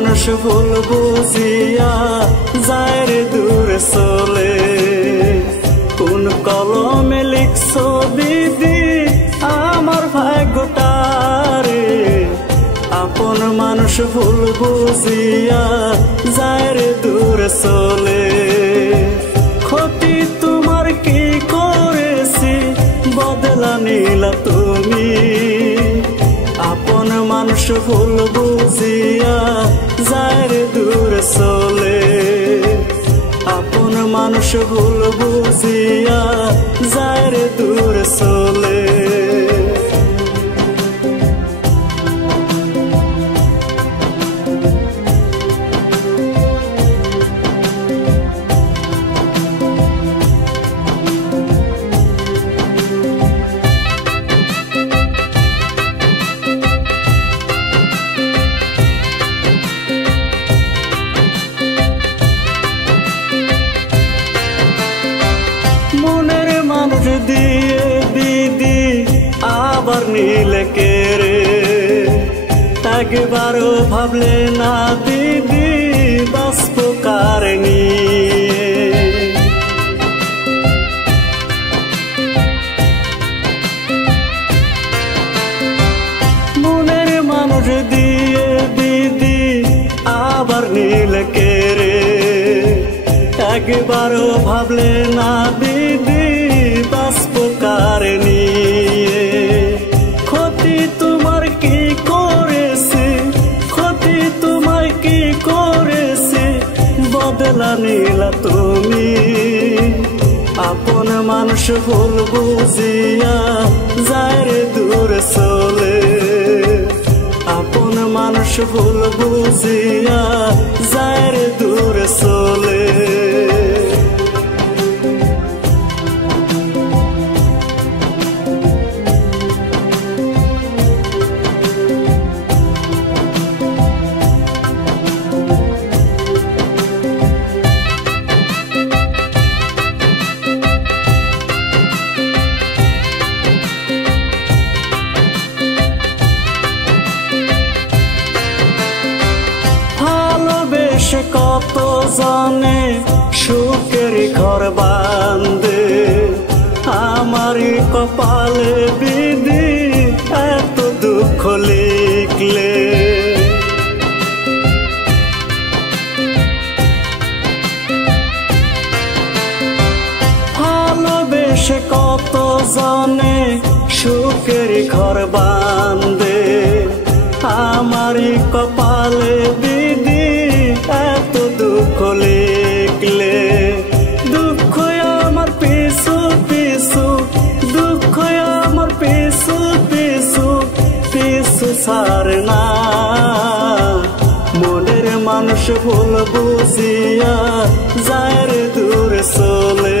মানুষ ভুল বুঝিয়া যায় রে দূরে চলে। কোন কলমে লিখছো দিদি আমার ভাগ্যটারে, আপন মানুষ ভুল বুঝিয়া যায় রে দূরে চলে। ক্ষতি তোমার কি করেছি বদলা নিলা তুমি, আপন মানুষ ভুল বুঝিয়া যায় রে দূরে চলে। আপন মানুষ ভুল বুঝিয়া যায় রে দূরে চলে। মনের মানুষ দিয়ে দিদি আবার নিলে কেড়ে, একবারও ভাবলে না দিদি বাঁচব কার নিয়ে। মনের মানুষ দিয়ে দিদি আবার নিলে কেড়ে, একবারও ভাবলে না দিদি বাঁচব কার নিয়ে। ক্ষতি তোমার কি করেছে, ক্ষতি তোমায় কি করেছে বদলা নিলা তুমি, আপন মানুষ ভুল বুঝিয়া যায় রে দূরে চলে। আপন মানুষ ভুল বুঝিয়া যায় রে দূরে চলে। ভালোবেসে কত জানে সুখের ঘর বাঁধে, আমারই কপালে দিদি এত দুঃখ লিখলে। ভালোবেসে কত জানে সুখের ঘর বাঁধে, আমারই কপালে দিদি এত দুঃখ লিখলে। দুঃখ আমার পিছু পিছু, দুঃখ আমার পিছু পিছু পিছু ছাড়ে না। মনের মানুষ ভুল বুঝিয়া যায় রে দূরে চলে।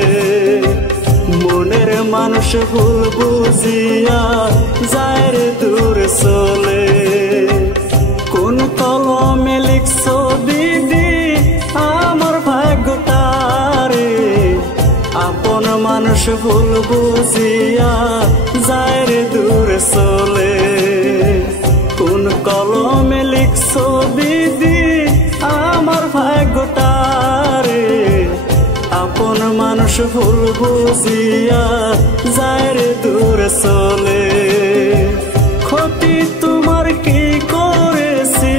মনের মানুষ ভুল বুঝিয়া যায় রে দূরে চলে। কোন কলমে লিখছো দিদি আমার ভাগ্যটারে, আপন মানুষ ভুল বুঝিয়া যায় রে দূরে চলে। কোন কলমে লিখছো দিদি আমার ভাগ্যটারে, আপন মানুষ ভুল বুঝিয়া যায় রে দূরে চলে। ক্ষতি তোমার কি করেছি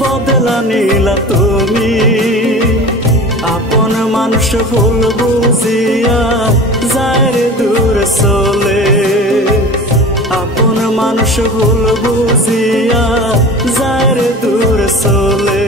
বদলা নিলা তুমি, আপন মানুষ ভুল বুঝিয়া যায় রে দূরে চলে। আপন মানুষ ভুল বুঝিয়া যায় রে দূরে চলে।